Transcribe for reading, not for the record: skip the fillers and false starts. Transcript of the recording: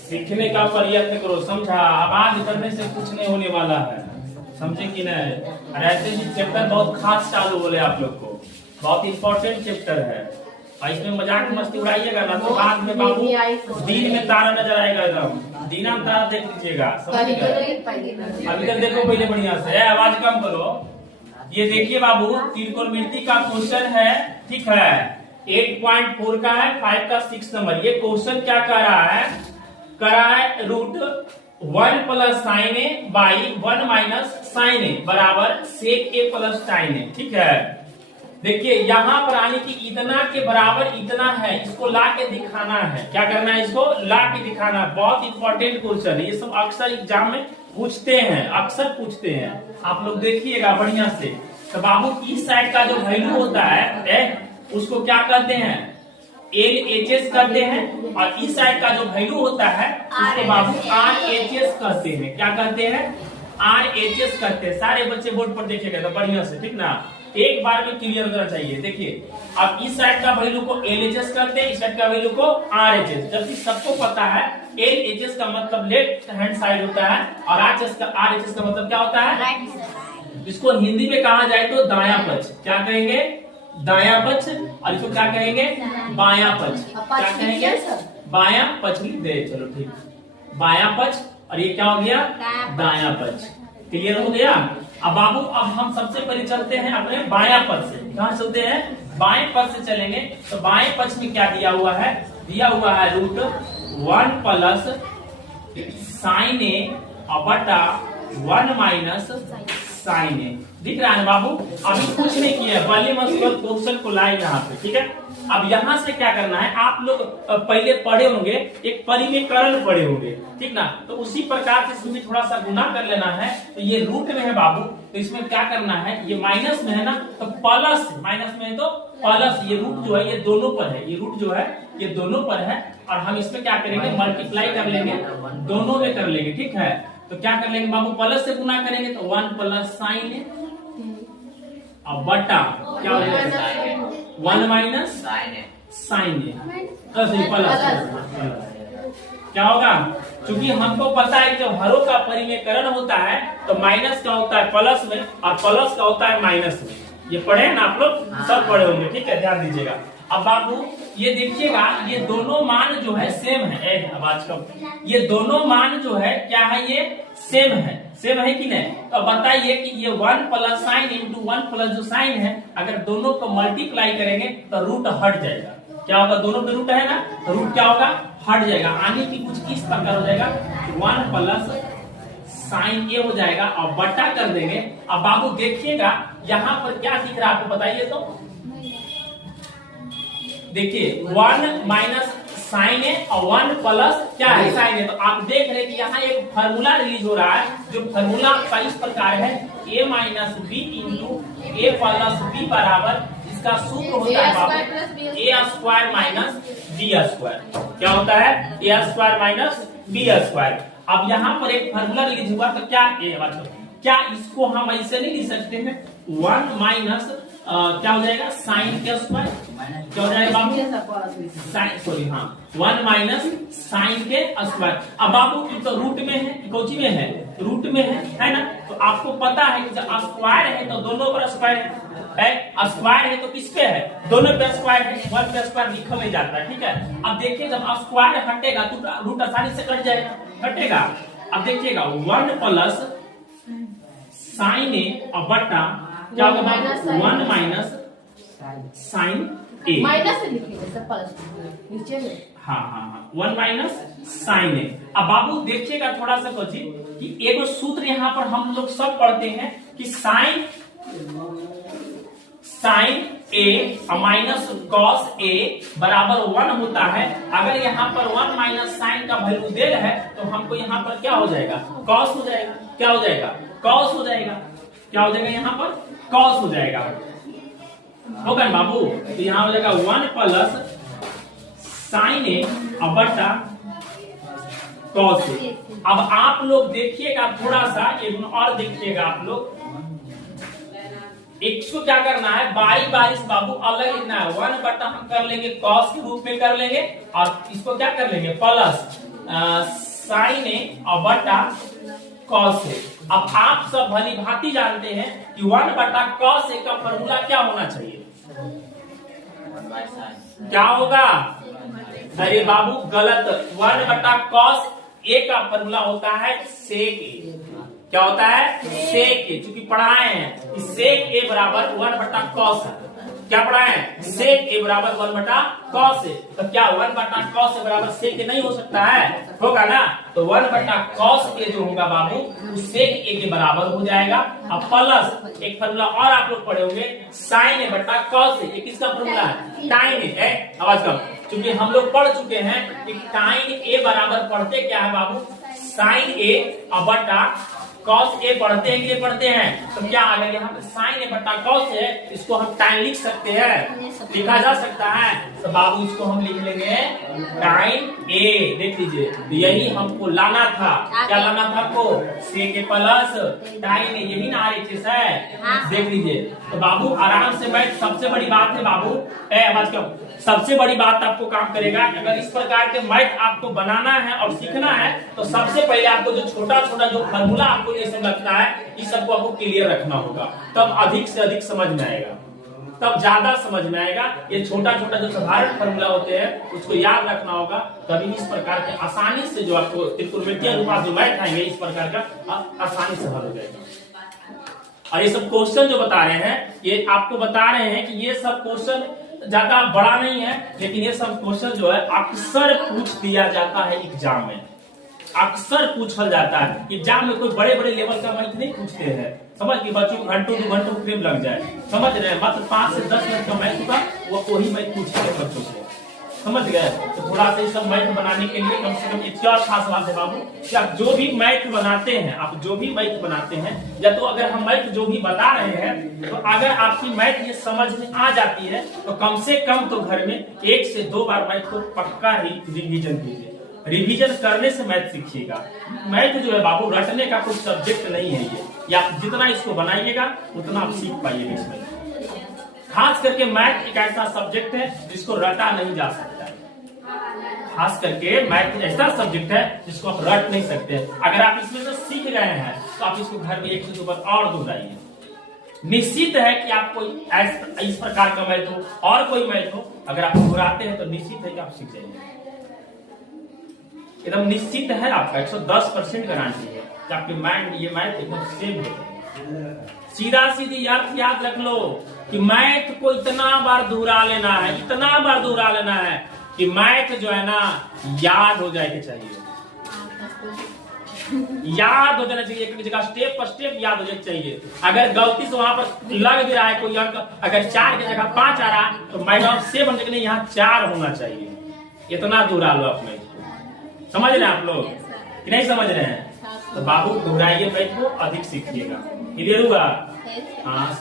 सीखने का प्रयत्न करो, समझा? आवाज करने से कुछ नहीं होने वाला है, समझे कि नहीं? और ऐसे भी चैप्टर बहुत खास चालू बोले आप लोग को, बहुत इंपॉर्टेंट चैप्टर है। और इसमें मजाक मस्ती उड़ाइएगा ना तो बाद में बाबू दिन में तारा नजर आएगा, एकदम दीना में तारा देख लीजिएगा। अभी तक देखो पहले बढ़िया से, आवाज कम करो। ये देखिए बाबू, त्रिकोणमिति का क्वेश्चन है, ठीक है? 8.4 का है, 5 का 6 नंबर। ये क्वेश्चन क्या कर रहा है root 1 plus sine A by 1 minus sine A बराबर सेक ए प्लस साइन ए, ठीक है? देखिए यहाँ पर आने की इतना के बराबर इतना है, इसको ला के दिखाना है। क्या करना है? इसको ला के दिखाना है। बहुत इंपॉर्टेंट क्वेश्चन है, ये सब अक्सर एग्जाम में पूछते हैं, अक्सर पूछते हैं। आप लोग देखिएगा बढ़िया से। तो बाबू इस साइड का जो वैल्यू होता है उसको क्या कहते हैं? LHS कहते हैं। और इस साइड का जो वैल्यू होता है उसको बाबू RHS कहते हैं। क्या कहते हैं? RHS कहते हैं। सारे बच्चे बोर्ड पर देखेगा तो बढ़िया से, ठीक ना? एक बार में क्लियर होना चाहिए। देखिए अब इस साइड का वैल्यू को LHS कहते हैं, इस साइड का वैल्यू को RHS। जबकि सबको पता है LHS का मतलब लेफ्ट हैंड साइड होता है और RHS का मतलब क्या होता है? इसको हिंदी में कहा जाए तो दायां पक्ष। क्या कहेंगे? दायां पक्ष। और इसको क्या कहेंगे? बायां पक्ष। क्या कहेंगे? बायां पक्ष लिख दे, चलो ठीक, बायां पक्ष। और ये क्या हो गया? दायां पक्ष। क्लियर हो गया? अब बाबू अब हम सबसे पहले चलते हैं अपने बायां पक्ष से। कहाँ चलते हैं? बाएं पक्ष से चलेंगे। तो बाएं पक्ष में क्या दिया हुआ है? दिया हुआ है रूट 1 प्लस साइन ए बटा 1 माइनस साइन ए। दिख रहा है बाबू? अभी कुछ नहीं किया, पहले मस्कुलर क्वेश्चन को लाए यहाँ पे, ठीक है? अब यहाँ से क्या करना है? आप लोग पहले पढ़े होंगे, एक परिमेयकरण पढ़े होंगे, ठीक ना? तो उसी प्रकार से इसमें थोड़ा सा गुना कर लेना है। तो ये रूट में है बाबू, तो इसमें क्या करना है? ये माइनस में है ना, तो प्लस, माइनस में है तो प्लस। ये रूट जो है ये दोनों पर है, ये रूट जो है ये दोनों पर है। और हम इसमें क्या करेंगे? मल्टीप्लाई कर लेंगे, दोनों में कर लेंगे, ठीक है? तो क्या कर लेंगे बाबू? प्लस से गुना करेंगे तो 1 प्लस साइन है और बटा क्या हो जाएगा? 1 माइनस साइन है प्लस क्या होगा? क्योंकि हमको पता है जब हरों का परिमेयकरण होता है तो माइनस का होता है प्लस में और प्लस का होता है माइनस में। ये पढ़े हैं ना आप लोग? सब पढ़े होंगे, ठीक है? ध्यान दीजिएगा। अब बाबू ये देखिएगा, ये दोनों मान जो है सेम है। अब आज का ये दोनों मान जो है क्या है? ये सेम है, सेम है कि नहीं? तो बताइए कि ये 1 प्लस साइन इंटू 1 प्लस जो साइन है, अगर दोनों को मल्टीप्लाई करेंगे तो रूट हट जाएगा। क्या होगा? दोनों पे रूट है ना, तो रूट क्या होगा? हट जाएगा। आने की कुछ किस प्रकार हो जाएगा? 1 प्लस साइन ए हो जाएगा और बटा कर देंगे। अब बाबू देखिएगा यहाँ पर क्या दिख रहा है आपको बताइए तो। देखिए 1 माइनस साइन है और 1 प्लस क्या है? साइन है। तो आप देख रहे हैं कि यहाँ एक फार्मूला रिलीज हो रहा है, जो फार्मूला का इस प्रकार है a minus b into a plus b बराबर, इसका सूत्र होता है बाबू a square minus b square. क्या होता है? A square minus b square. अब यहाँ पर एक फार्मूला रिलीज हुआ तो क्या क्या इसको हम ऐसे नहीं लिख सकते हैं? 1 माइनस क्या हो जाएगा? साइन के स्क्वायर। क्या हो जाएगा बाबू? साइन, सॉरी, हाँ, 1 माइनस साइन के स्क्वायर। अब बाबू तो रूट में है, कोची में है? रूट में है ना? तो आपको पता है कि जब स्क्वायर है तो दोनों पर स्क्वायर है, स्क्वायर है तो किस पे है? दोनों पे स्क्वायर है, 1 पे स्क्वायर लिखा नहीं जाता है, ठीक है? अब देखिए जब स्क्वायर हटेगा तो रूट आसानी से कट जाएगा, हटेगा। अब देखिएगा 1 प्लस साइन ए और बटा क्या होगा? 1 माइनस साइन ए, माइनस से लिखिए प्लस नीचे में। हाँ 1 माइनस साइन ए। अब बाबू देखिएगा थोड़ा सा कोची कि एक सूत्र यहाँ पर हम लोग सब पढ़ते हैं कि sign A minus cos A बराबर 1 होता है। अगर यहाँ पर 1 माइनस साइन का वैल्यू दे रहा है तो हमको यहाँ पर क्या हो जाएगा? कॉस हो जाएगा। क्या हो जाएगा? कॉस हो जाएगा। क्या हो जाएगा? यहाँ पर कॉस हो जाएगा, होगा ना बाबू? तो यहाँ हो जाएगा 1 प्लस साइन ए बटा कॉस ए। अब आप लोग देखिएगा थोड़ा सा, एक और देखिएगा आप लोग, इसको क्या करना है, बारी बारी से बाबू अलग लिखना है। 1 बटा हम कर लेंगे कॉस के रूप में कर लेंगे, और इसको क्या कर लेंगे प्लस साइन ए और बटा कॉस ए। अब आप सब भली भांति जानते हैं कि 1 बटा कॉस ए का फॉर्मूला क्या होना चाहिए, क्या होगा? अरे बाबू गलत, 1 बटा कॉस ए का फॉर्मूला होता है सेक ए। क्या होता है? सेक ए। चूंकि पढ़ाए हैं कि सेक ए बराबर 1 बटा कॉस है। क्या पढ़ाए हैं? सेक ए बराबर 1 बटा कॉस ए। तो क्या 1 बटा कॉस ए बराबर सेक ए नहीं हो सकता है? होगा ना। तो 1 बटा कॉस ए जो होगा बाबू वो सेक ए के बराबर हो जाएगा। अब प्लस एक फॉर्मूला और आप लोग पढ़े होंगे, साइन ए बटा कॉस ए। किसका फॉर्मूला है? टाइन ए। आवाज कम। क्योंकि हम लोग पढ़ चुके हैं कि टाइन ए बराबर पढ़ते क्या है बाबू, साइन ए और बटा कॉस ए पढ़ते हैं कि नहीं पढ़ते हैं? तो क्या आ गया यहाँ पे साइन ए बटा कॉस ए, इसको हम टाइन लिख सकते हैं, लिखा जा सकता है। तो बाबू इसको हम लिख लेंगे टाइन ए। देख लीजिए, यही हमको लाना था। क्या लाना था आपको? सेक ए प्लस टाइन ए, यही ना RHS है। देख लीजिए, तो बाबू आराम से बैठ। सबसे बड़ी बात है बाबू, आवाज कम, सबसे बड़ी बात आपको काम करेगा, अगर इस प्रकार के मैथ आपको बनाना है और सीखना है तो सबसे पहले आपको जो छोटा छोटा जो फॉर्मूला आपको ये सब लगता है, इस सबको आपको क्लियर रखना होगा, तब अधिक से अधिक समझ में आएगा, तब ज्यादा समझ में आएगा। ये छोटा छोटा जो साधारण फॉर्मूला होते हैं उसको याद रखना होगा, तभी इस प्रकार के आसानी से जो आपको त्रिकोणमितीय अनुपात जो मैथ आएंगे इस प्रकार का आसानी से हल हो जाएगा। और ये सब क्वेश्चन जो बता रहे हैं, ये आपको बता रहे हैं कि ये सब क्वेश्चन ज्यादा बड़ा नहीं है, लेकिन ये सब क्वेश्चन जो है अक्सर पूछ दिया जाता है एग्जाम में, अक्सर पूछल जाता है। एग्जाम में कोई बड़े बड़े लेवल का मैथ नहीं पूछते हैं, समझ कि बच्चों को घंटों 2 घंटों फ्रेम लग जाए, समझ रहे हैं? मात्र 5 से 10 मिनट का मैथ होगा, वो वही मैथ पूछते हैं बच्चों से, समझ गए? तो थोड़ा सा ये सब मैथ बनाने के लिए कम से कम एक और खास बात है बाबू कि आप जो भी मैथ बनाते हैं, आप जो भी मैथ बनाते हैं, या तो अगर हम मैथ जो भी बता रहे हैं, तो अगर आपकी मैथ ये समझ में आ जाती है तो कम से कम तो घर में 1 से 2 बार मैथ को पक्का ही रिवीजन कीजिए। रिवीजन करने से मैथ सीखिएगा। मैथ जो है बाबू रटने का कोई सब्जेक्ट नहीं है ये आप जितना इसको बनाइएगा उतना आप सीख पाइएगा इसमें। खास करके मैथ एक ऐसा सब्जेक्ट है जिसको रटा नहीं जा सकता है। खास करके मैथ ऐसा सब्जेक्ट है जिसको आप रट नहीं सकते। अगर आप इसमें से सीख गए हैं तो आप इसको घर में 1 से 2 बार और दोहराइए। निश्चित है कि आप कोई इस प्रकार का मैथ हो और कोई मैथ हो, अगर आप दोहराते हैं तो निश्चित है कि आप सीख जाएंगे। एकदम निश्चित है, आपका 110% गारंटी है कि आपके माइंड ये मैथ एकदम सेम हो। सीधा सीधी याद रख लो कि मैथ को इतना बार दोहरा लेना है, इतना बार दोहरा लेना है कि मैथ जो है ना याद हो जाए चाहिए, याद हो जाना चाहिए। एक जगह स्टेप पर स्टेप याद हो जाना चाहिए। अगर गलती से वहां पर लग भी रहा है कोई अंक, अगर 4 की जगह 5 आ रहा तो मैडम से बनने के लिए यहाँ 4 होना चाहिए। इतना दोहरा लो अपने, समझ रहे हैं आप लोग कि नहीं समझ रहे हैं? तो बाबू दोहराइए मैथ को, अधिक सीखिएगा। क्लियर हुआ? हाँ।